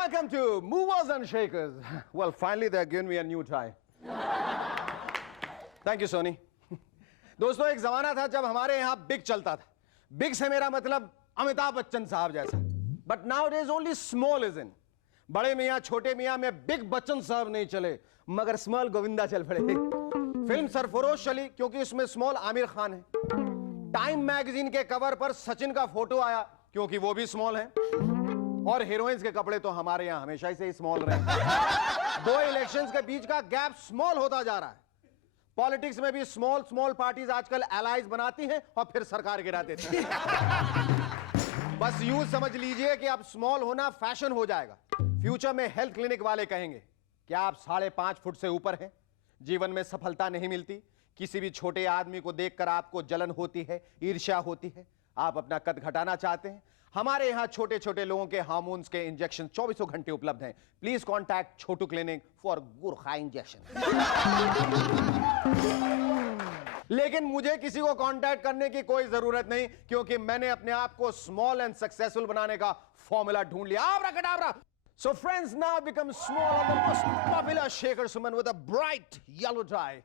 Welcome to Movers and Shakers. Well, finally they're giving me a new tie. Thank you, Sony. दोस्तों, एक जमाना था जब हमारे यहाँ बिग चलता था. बिग से मेरा मतलब अमिताभ बच्चन साहब जैसा. But nowadays only small is in. बड़े मियाँ छोटे मियाँ में बिग बच्चन साहब नहीं चले, मगर स्मॉल गोविंदा चल पड़े. फिल्म सरफरोश चली क्योंकि इसमें स्मॉल आमिर खान है. टाइम मैगजीन के कवर पर सचिन का फोटो आया क्योंकि वो भी स्मॉल है. और हीरोइंस के कपड़े तो हमारे यहां हमेशा से ही स्मॉल रहे. दो इलेक्शंस के बीच का गैप स्मॉल होता जा रहा है. पॉलिटिक्स में भी स्मॉल स्मॉल पार्टीज आजकल एलाइज बनाती हैं और फिर सरकार गिरा देती हैं. बस यूं समझ लीजिए कि अब स्मॉल होना फैशन हो जाएगा. फ्यूचर में हेल्थ क्लिनिक वाले कहेंगे, क्या आप 5.5 फुट से ऊपर हैं? जीवन में सफलता नहीं मिलती? किसी भी छोटे आदमी को देखकर आपको जलन होती है, ईर्ष्या होती है? आप अपना कद घटाना चाहते हैं? हमारे यहां छोटे छोटे लोगों के हार्मोन्स के इंजेक्शन 24 घंटे उपलब्ध हैं. Please contact Chhotu clinic for Gurkha injection. लेकिन मुझे किसी को कांटेक्ट करने की कोई जरूरत नहीं, क्योंकि मैंने अपने आप को स्मॉल एंड सक्सेसफुल बनाने का फॉर्मूला ढूंढ लिया. आब्राकडाब्रा. So friends now become small and the most popular Shaker Suman with a bright yellow tie.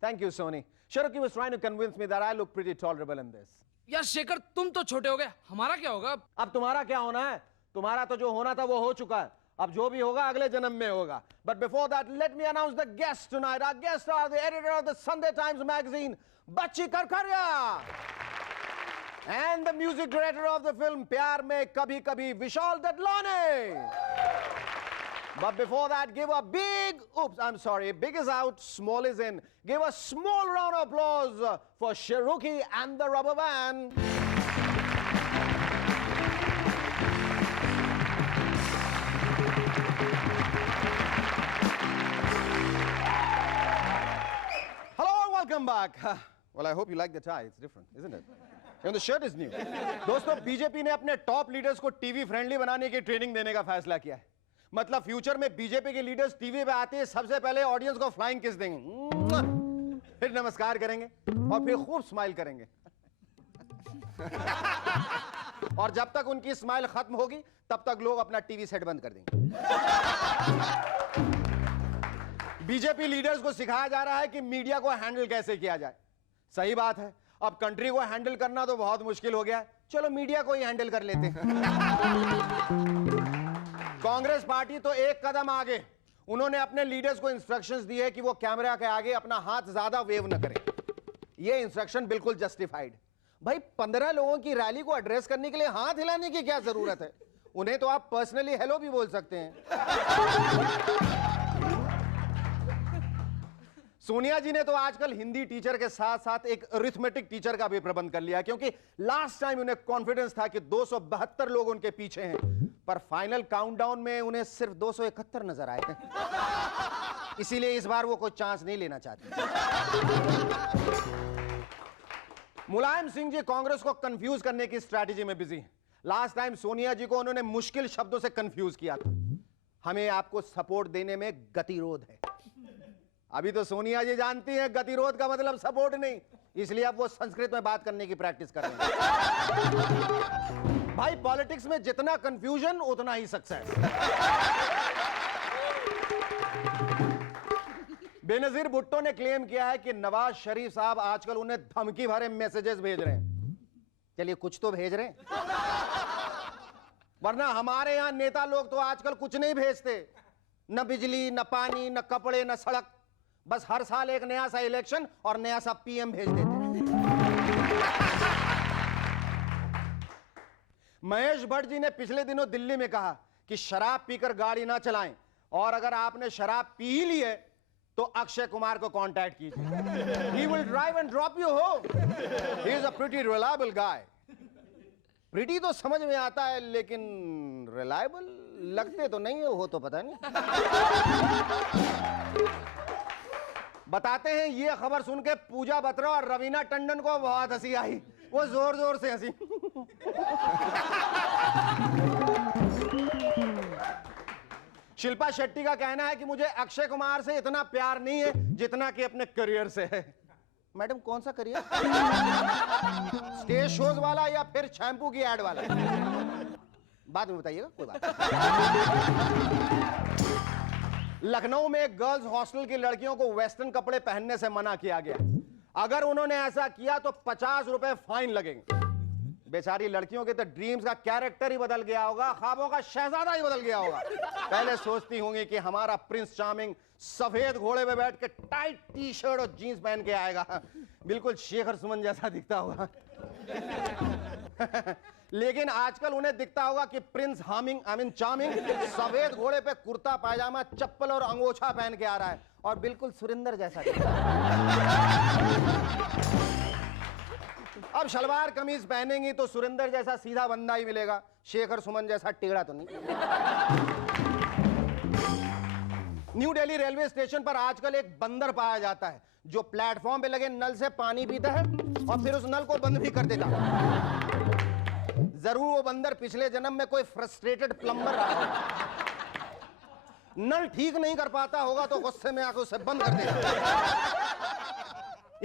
Thank you, Sony. Sharuki was trying to convince me that I look pretty tolerable in this. यार शेखर, तुम तो छोटे हो गए, हमारा क्या होगा? अब तुम्हारा क्या होना है? तुम्हारा तो जो होना था वो हो चुका है. अब जो भी होगा अगले जन्म में होगा. But before that, let me announce the guests tonight. Our guests are the editor of the Sunday Times magazine, Bachchi Karkaria, and the music director of the film Pyar Mein Kabhi Kabhi, Vishal Dadlani. But before that, give a big, big is out, small is in. Give a small round of applause for Sharuki and the Rubber Band. Hello and welcome back. Well, I hope you like the tie. It's different, isn't it? And the shirt is new. दोस्तों, BJP ने अपने top leaders को TV friendly बनाने की training देने का फैसला किया है. मतलब फ्यूचर में बीजेपी के लीडर्स टीवी पे आते हैं, सबसे पहले ऑडियंस को फ्लाइंग किस देंगे, फिर नमस्कार करेंगे और फिर खूब स्माइल करेंगे. और जब तक उनकी स्माइल खत्म होगी तब तक लोग अपना टीवी सेट बंद कर देंगे. बीजेपी लीडर्स को सिखाया जा रहा है कि मीडिया को हैंडल कैसे किया जाए. सही बात है, अब कंट्री को हैंडल करना तो बहुत मुश्किल हो गया है, चलो मीडिया को ही हैंडल कर लेते हैं. कांग्रेस पार्टी तो एक कदम आगे. उन्होंने अपने लीडर्स को इंस्ट्रक्शंस दी है कि वो कैमरा के आगे अपना हाथ ज्यादा वेव न करें. ये इंस्ट्रक्शन बिल्कुल जस्टिफाइड. भाई, 15 लोगों की रैली को एड्रेस करने के लिए हाथ हिलाने की क्या जरूरत है? उन्हें तो आप पर्सनली हेलो भी बोल सकते हैं. सोनिया जी ने तो आजकल हिंदी टीचर के साथ साथ एक अरिथमेटिक टीचर का भी प्रबंध कर लिया, क्योंकि लास्ट टाइम उन्हें कॉन्फिडेंस था कि 272 लोग उनके पीछे हैं, पर फाइनल काउंटडाउन में उन्हें सिर्फ 271 नजर आए थे. इसीलिए इस बार वो कोई चांस नहीं लेना चाहते. मुलायम सिंह जी कांग्रेस को कंफ्यूज करने की स्ट्रैटेजी में बिजी हैं. लास्ट टाइम सोनिया जी को उन्होंने मुश्किल शब्दों से कंफ्यूज किया था. हमें आपको सपोर्ट देने में गतिरोध है. अभी तो सोनिया जी जानती हैं गतिरोध का मतलब सपोर्ट नहीं, इसलिए अब वो संस्कृत में बात करने की प्रैक्टिस कर रहे हैं. भाई, पॉलिटिक्स में जितना कंफ्यूजन उतना ही सक्सेस. बेनजीर भुट्टो ने क्लेम किया है कि नवाज शरीफ साहब आजकल उन्हें धमकी भरे मैसेजेस भेज रहे हैं. चलिए, कुछ तो भेज रहे हैं, वरना हमारे यहां नेता लोग तो आजकल कुछ नहीं भेजते. न बिजली, न पानी, न कपड़े, न सड़क. बस हर साल एक नया सा इलेक्शन और नया सा पीएम भेज देते हैं. महेश भट्ट जी ने पिछले दिनों दिल्ली में कहा कि शराब पीकर गाड़ी ना चलाएं, और अगर आपने शराब पी ही ली है तो अक्षय कुमार को कांटेक्ट कीजिए. He will drive and drop you home. He is a pretty reliable guy. Pretty तो समझ में आता है, लेकिन रिलायबल लगते तो नहीं है, हो तो पता नहीं. बताते हैं, ये खबर सुन के पूजा बत्रा और रवीना टंडन को बहुत हंसी आई. वो जोर जोर से हंसी. शिल्पा शेट्टी का कहना है कि मुझे अक्षय कुमार से इतना प्यार नहीं है जितना कि अपने करियर से है. मैडम कौन सा करियर? स्टेज शोज वाला या फिर शैम्पू की एड वाला? बाद में बताइएगा, कोई बात नहीं। लखनऊ में गर्ल्स हॉस्टल की लड़कियों को वेस्टर्न कपड़े पहनने से मना किया गया। अगर उन्होंने ऐसा किया तो 50 रुपए फाइन लगेंगे। बेचारी लड़कियों के तो ड्रीम्स का कैरेक्टर ही बदल गया होगा, ख्वाबों का शहजादा ही बदल गया होगा। पहले सोचती होंगी कि हमारा प्रिंस चार्मिंग सफेद घोड़े पे बैठ के टाइट टी शर्ट और जीन्स पहन के आएगा, बिल्कुल शेखर सुमन जैसा दिखता होगा। लेकिन आजकल उन्हें दिखता होगा कि प्रिंस चार्मिंग सफेद घोड़े पे कुर्ता पायजामा चप्पल और अंगोछा पहन के आ रहा है और बिल्कुल सुरिंदर जैसा दिखता है। अब शलवार कमीज पहनेंगी तो सुरिंदर जैसा सीधा बंदा ही मिलेगा, शेखर सुमन जैसा टेढ़ा तो नहीं। न्यू दिल्ली रेलवे स्टेशन पर आजकल एक बंदर पाया जाता है जो प्लेटफॉर्म पे लगे नल से पानी पीता है और फिर उस नल को बंद भी कर देता है। जरूर वो बंदर पिछले जन्म में कोई फ्रस्ट्रेटेड प्लम्बर रहा होगा, नल ठीक नहीं कर पाता होगा तो गुस्से में आकर उसे बंद कर देता।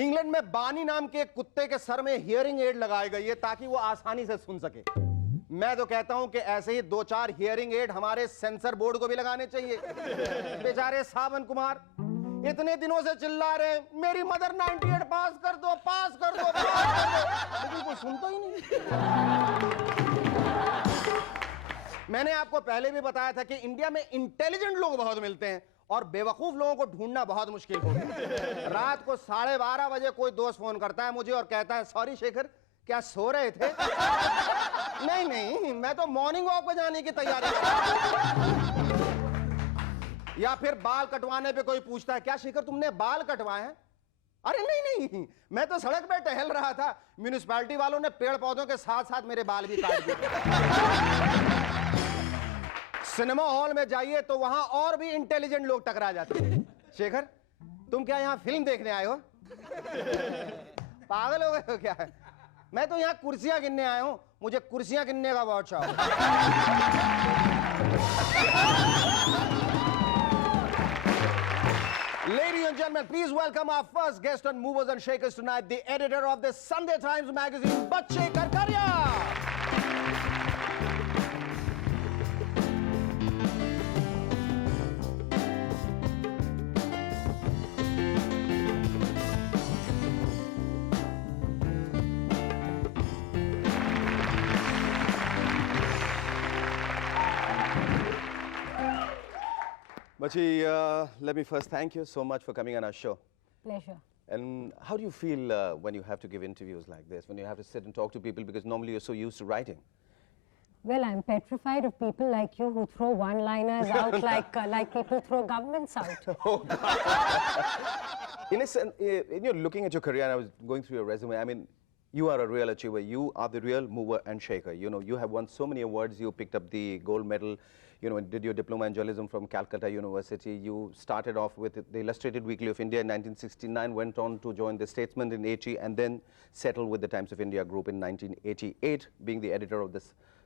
इंग्लैंड में बानी नाम के एक कुत्ते के सर में हियरिंग एड लगाई गई है ताकि वो आसानी से सुन सके। मैं तो कहता हूं कि ऐसे ही 2-4 हियरिंग एड हमारे सेंसर बोर्ड को भी लगाने चाहिए। बेचारे सावन कुमार इतने दिनों से चिल्ला रहे हैं मेरी मदर 98 पास कर दो, पास कर दो, पास कर दो, लेकिन कोई सुनता ही नहीं। मैंने आपको पहले भी बताया था कि इंडिया में इंटेलिजेंट लोग बहुत मिलते हैं और बेवकूफ लोगों को ढूंढना बहुत मुश्किल होता है। रात को 12:30 बजे कोई दोस्त फोन करता है मुझे और कहता है सॉरी शेखर, क्या सो रहे थे? नहीं नहीं, मैं तो मॉर्निंग वॉक पे जाने की तैयारी कर रहा हूं। या फिर बाल कटवाने पे कोई पूछता है क्या शेखर तुमने बाल कटवाए हैं? अरे नहीं नहीं, मैं तो सड़क पे टहल रहा था, म्यूनिसिपैलिटी वालों ने पेड़ पौधों के साथ साथ मेरे बाल भी काट दिए। सिनेमा हॉल में जाइए तो वहां और भी इंटेलिजेंट लोग टकरा जाते हैं। शेखर तुम क्या यहां फिल्म देखने आए हो? पागल हो गए हो क्या? मैं तो यहां कुर्सियां गिनने आया हूं, मुझे कुर्सियां गिनने का बहुत शौक है। Ladies and gentlemen, please welcome our first guest on Movers and Shakers tonight, the editor of the Sunday Times magazine, Bachche Karkaria. Bachi, let me first thank you so much for coming on our show. Pleasure. And how do you feel when you have to give interviews like this, when you have to sit and talk to people because normally you're so used to writing? Well, I'm petrified of people like you who throw one-liners out like people throw governments out. Oh, in a sense, looking at your career, and I was going through your resume, I mean, you are a real achiever. You are the real mover and shaker. You know, you have won so many awards. You picked up the gold medal, you know, and did your diploma in journalism from Calcutta University. You started off with the Illustrated Weekly of India in 1969, went on to join the Statesman in 80, and then settled with the Times of India group in 1988, being the editor of the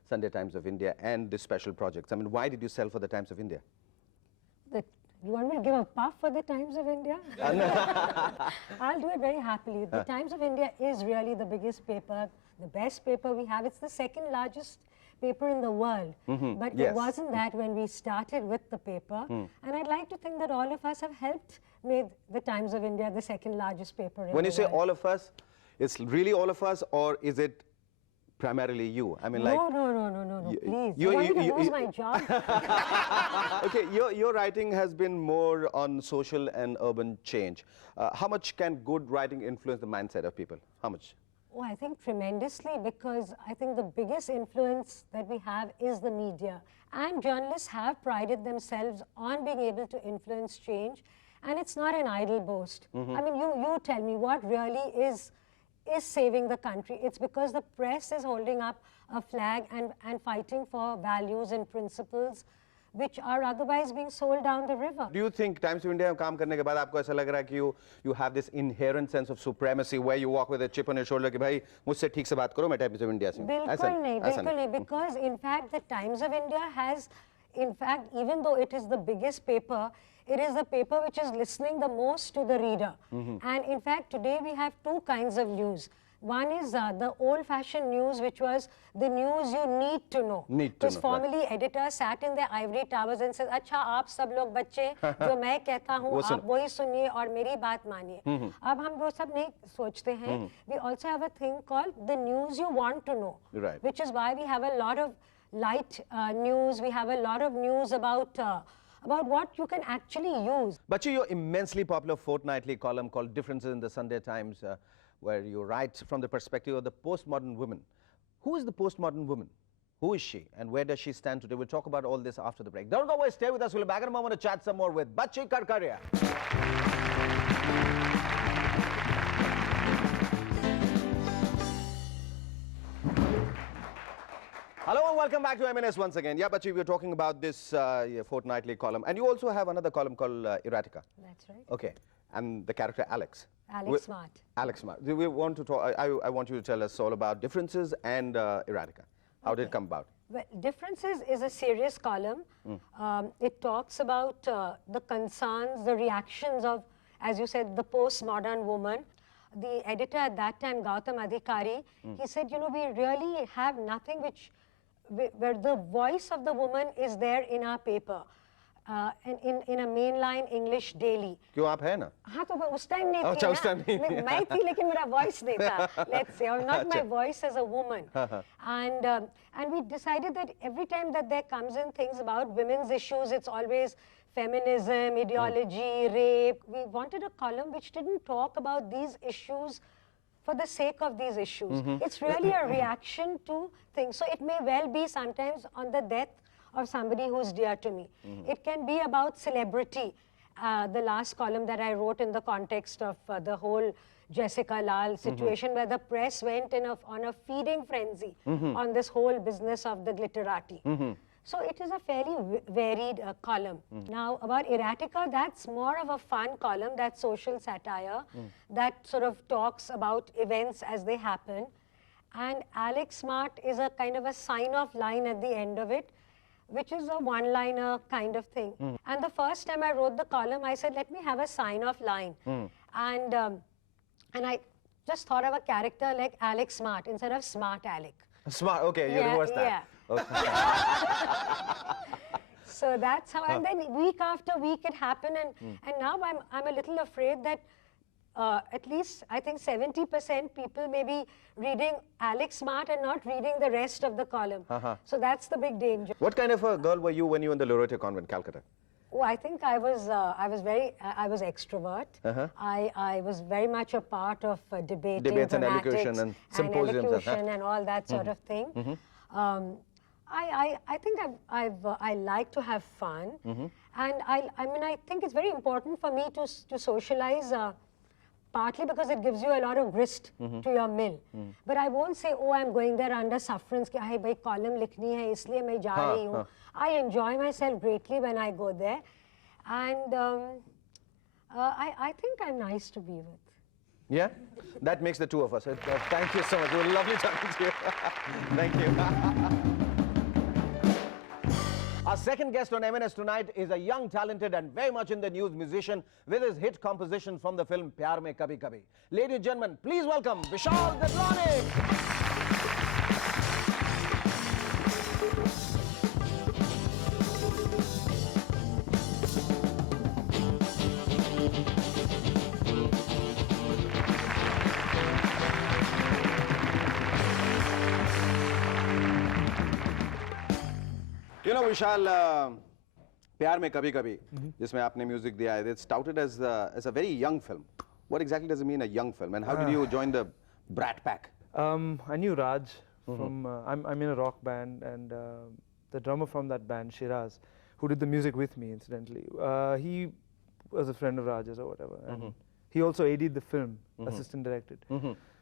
Sunday Times of India and the special projects. I mean, why did you sell for the Times of India? You want me to give a puff for the Times of India? I'll do it very happily. The Times of India is really the biggest paper, the best paper we have. It's the second largest paper in the world. But Yes. it wasn't that when we started with the paper. And I'd like to think that all of us have helped make the Times of India the second largest paper in When the you say world. all of us, it's really all of us, or is it primarily you? I mean, like... No, please. you- You want me you- to lose you- my job? Okay, your writing has been more on social and urban change. How much can good writing influence the mindset of people? How much? Oh, I think tremendously, because I think the biggest influence that we have is the media. And journalists have prided themselves on being able to influence change. And it's not an idle boast. I mean, you tell me what really is saving the country. It's because the press is holding up a flag and fighting for values and principles which are otherwise being sold down the river. Do you think Times of India में काम करने के बाद आपको ऐसा लग रहा है कि you have this inherent sense of supremacy where you walk with a chip on your shoulder कि भाई मुझसे ठीक से बात करो, मैं Times of India से हूँ? बिल्कुल नहीं, because in fact the Times of India has, in fact, even though it is the biggest paper, it is the paper which is listening the most to the reader. And in fact, today we have two kinds of news. One is the old-fashioned news, which was the news you need to know. Because formerly editors sat in their ivory towers and said, "अच्छा आप सब लोग बच्चे जो मैं कहता हूँ आप वही सुनिए और मेरी बात मानिए." अब हम वो सब नहीं सोचते हैं. We also have a thing called the news you want to know, which is why we have a lot of light news. We have a lot of news about what you can actually use. Bachi, your immensely popular fortnightly column called Differences in the Sunday Times, where you write from the perspective of the postmodern woman. Who is the postmodern woman? Who is she and where does she stand today? We'll talk about all this after the break. Don't go away, stay with us. We'll be back in a moment to chat some more with Bachi Karkaria. Hello and welcome back to M&S once again. Yeah, Bachi, we're talking about this fortnightly column. And you also have another column called Erotica. That's right. Okay. And the character Alex. Alex Smart. Alex Smart. We want to talk, I want you to tell us all about Differences and Erotica. How did it come about? Well, Differences is a serious column. It talks about the concerns, the reactions of, as you said, the postmodern woman. The editor at that time, Gautam Adhikari, he said, you know, we really have nothing where the voice of the woman is there in our paper. In a mainline English daily. क्यों आप है ना? हाँ तो उस time नहीं थी अच्छा उस टाइम नहीं थी. मैं थी लेकिन मेरा voice नहीं था. Let's say, or not my voice as a woman. And we decided that every time that there comes in things about women's issues, it's always feminism, ideology, rape. We wanted a column which didn't talk about these issues for the sake of these issues. It's really a reaction to things. So it may well be sometimes on the death of somebody who's dear to me. It can be about celebrity. The last column that I wrote in the context of the whole Jessica Lal situation, where the press went on a feeding frenzy on this whole business of the glitterati. So it is a fairly varied column. Now about Erotica, that's more of a fun column, that's social satire, that sort of talks about events as they happen. And Alex Smart is a kind of a sign-off line at the end of it, which is a one-liner kind of thing. And the first time I wrote the column, I said, let me have a sign-off line. And I just thought of a character like Alex Smart instead of Smart Alec. Smart, okay, you reversed that. Yeah. Okay. So that's how, and then week after week it happened, and now I'm a little afraid that at least I think 70% people may be reading Alex Smart and not reading the rest of the column. So that's the big danger. What kind of a girl were you when you were in the Loreto Convent, Calcutta? Oh, I think I was extrovert. I was very much a part of debates and elocution and symposiums and all that sort of thing. I think I like to have fun, and I mean I think it's very important for me to socialize. Partly because it gives you a lot of grist to your mill. But I won't say, oh, I'm going there under sufferance, कि hey, भाई column लिखनी है, इसलिए मैं जा रही हूँ. I enjoy myself greatly when I go there, and I think I'm nice to be with. Yeah, that makes the two of us. Thank you so much. It was lovely talking to you. Thank you. Our second guest on M&S tonight is a young, talented and very much in the news musician with his hit composition from the film Pyar Mein Kabhi Kabhi. Ladies and gentlemen, please welcome Vishal Dadlani. You know, Vishal, Pyar Mein Kabhi Kabhi, जिसमें आपने music दिया है, it's touted as a very young film. What exactly does it mean, a young film? And how did you join the Brat Pack? I knew Raj from, I'm in a rock band, and the drummer from that band, Shiraz, who did the music with me, incidentally, he was a friend of Raj's or whatever. And he also AD'd the film, assistant directed.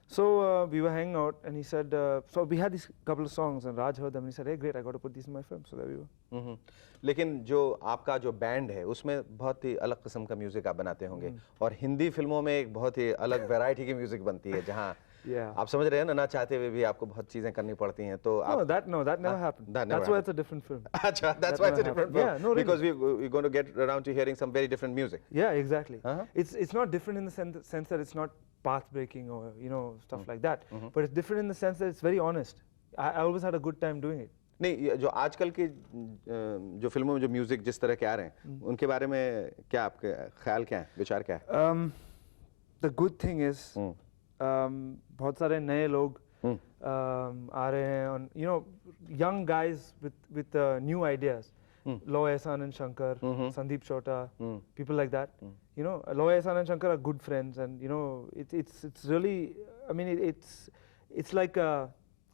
So we were hanging out, and he said, so we had these couple of songs, and Raj heard them, and he said, hey, great, I got to put these in my film. So there we were. लेकिन जो आपका जो band है उसमें बहुत ही अलग किस्म का म्यूजिक आप बनाते होंगे और हिंदी फिल्मों में एक बहुत ही अलग वैरायटी की म्यूजिक बनती है जहाँ Yeah. आप समझ रहे हैं ना चाहते हुए भी आपको बहुत चीजें करनी पड़ती हैं तो No, that never happened. that never That's why it's a different film. Acha, that's That why it's a never different happened. film. Yeah, no, really. Because we're going to get around to hearing some very different music. Yeah, exactly. Uh-huh. It's not different in the sense that it's not path breaking or stuff like that. But it's different in the sense that it's very honest. I always had a good time doing it. नहीं ये जो आजकल की जो फिल्मों में जो music जिस तरह के आ रहे हैं उनके बारे में क्या आपके ख्याल क्या है विचार क्या है The good thing is बहुत सारे नए लोग आ रहे हैं on young guys with new ideas. Loy Ehsan and Shankar, Sandeep Chota, people like that. Loy Ehsan and Shankar are good friends, and it's really, I mean, it's like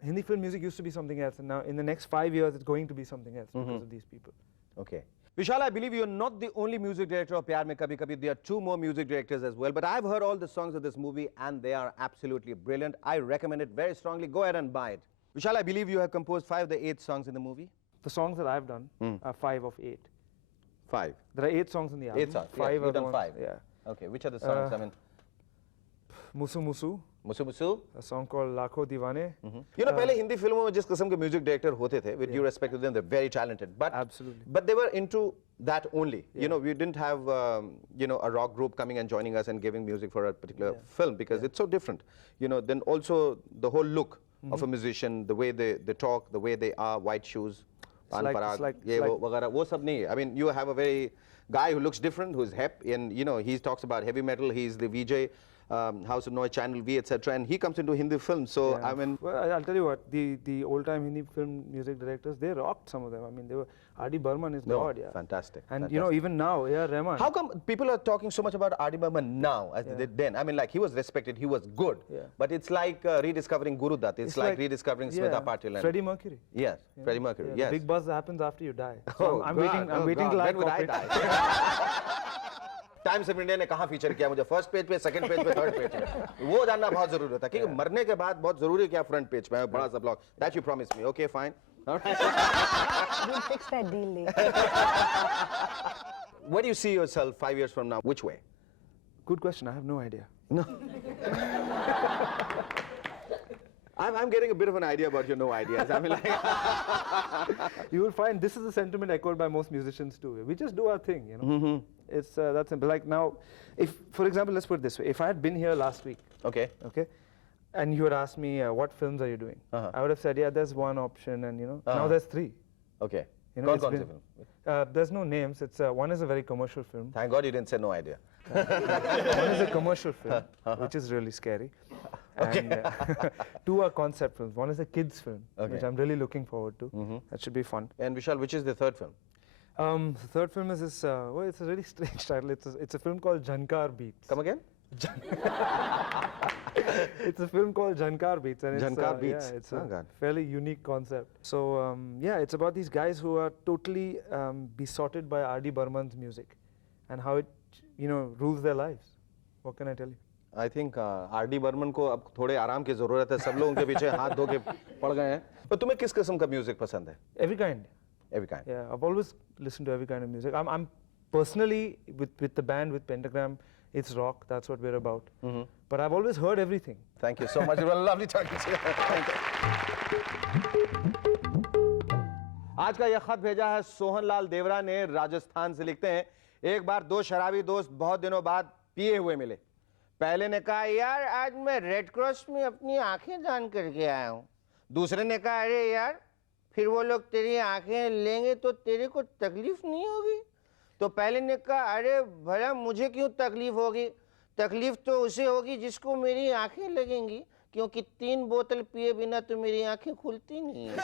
Hindi film music used to be something else, and now in the next 5 years it's going to be something else because of these people. Okay. Vishal, I believe you're not the only music director of Pyar Mein Kabhi Kabhi. There are 2 more music directors as well. But I've heard all the songs of this movie and they are absolutely brilliant. I recommend it very strongly. Go ahead and buy it. Vishal, I believe you have composed 5 of the 8 songs in the movie. The songs that I've done are 5 of 8. 5. There are 8 songs in the album. 8 songs. 5 you've are the done ones, 5. Yeah. Okay. Which are the songs? I mean, Musu Musu, Musu Musu. a song called Lakho Diwane. You know, पहले हिंदी फिल्मों में जिस किस्म के music director होते थे, with due respect to them, they're very talented. But Absolutely. But they were into that only. You know, we didn't have a rock group coming and joining us and giving music for a particular film because it's so different. Then also the whole look of a musician, the way they talk, the way they are, white shoes, pan parag, ye wo वगैरह वो सब नहीं है. I mean, you have a very guy who looks different, who's hip, and he talks about heavy metal. He's the VJ. House of Noise, Channel V, etc. And he comes into Hindi film. So I mean, well, I'll tell you what, the old-time Hindi film music directors, they rocked some of them. I mean, they were R.D. Burman is God, yeah. Fantastic. And fantastic. even now, A.R. Rahman. How come people are talking so much about R.D. Burman now as they did then? I mean, like he was respected, he was good. Yeah. But it's like rediscovering Guru Dutt. It's like rediscovering Smita Patil. And Freddie Mercury. Yes, Freddie Mercury. Yeah, Yes. The big buzz happens after you die. So Oh, I'm God, waiting. I'm oh, waiting God. till I When would I copy. die? Times of India ने कहाँ feature किया मुझे first page पे second page पे third page पे वो जानना बहुत जरूरी होता है क्योंकि मरने के बाद बहुत जरूरी है कि आप फ्रंट पेज पे बड़ा सा blog that you promise me okay fine We'll fix that deal later. where do you see yourself 5 years from now which way Good question. I have no idea. no I'm getting a bit of an idea about your no ideas. I mean, like You will find this is a sentiment echoed by most musicians too. We just do our thing, It's that simple. Like now, if, for example, let's put it this way: if I had been here last week, okay. and you had asked me what films are you doing, I would have said, yeah, there's one option, and now there's 3. Okay. It's कौन been- से film? There's no names. It's one is a very commercial film. Thank God you didn't say no idea. One is a commercial film, which is really scary. And 2 are concept films. One is a kids film, which I'm really looking forward to. That should be fun. And Vishal, which is the third film? The third film is this. Well, it's a really strange title. It's a film called Jhankar Beats. Come again? It's a film called Jhankar Beats, and Jhankar Beats. Yeah, it's Oh, a God. fairly unique concept. So it's about these guys who are totally besotted by R.D. Burman's music, and how it rules their lives. What can I tell you? I think R D. Burman को अब थोड़े आराम की जरूरत है सब लोग उनके पीछे हाथ धो के पड़ गए हैं पर तुम्हें किस किस्म का म्यूजिक पसंद है Every kind. Every kind Yeah, I've always listened to every kind of music. I'm personally with the band with Pentagram. It's rock. That's what we're about. But I've always heard everything. Thank you so much it was lovely talking to you आज का यह खत भेजा है सोहन लाल देवरा ने राजस्थान से लिखते हैं एक बार 2 शराबी दोस्त बहुत दिनों बाद पिए हुए मिले पहले ने कहा यार आज मैं रेड क्रॉस में अपनी आंखें दान करके आया हूँ दूसरे ने कहा अरे यार फिर वो लोग तेरी आंखें लेंगे तो तेरे को तकलीफ नहीं होगी तो पहले ने कहा अरे भला मुझे क्यों तकलीफ होगी तकलीफ तो उसे होगी जिसको मेरी आंखें लगेंगी क्योंकि 3 बोतल पिए बिना तो मेरी आंखें खुलती नहीं है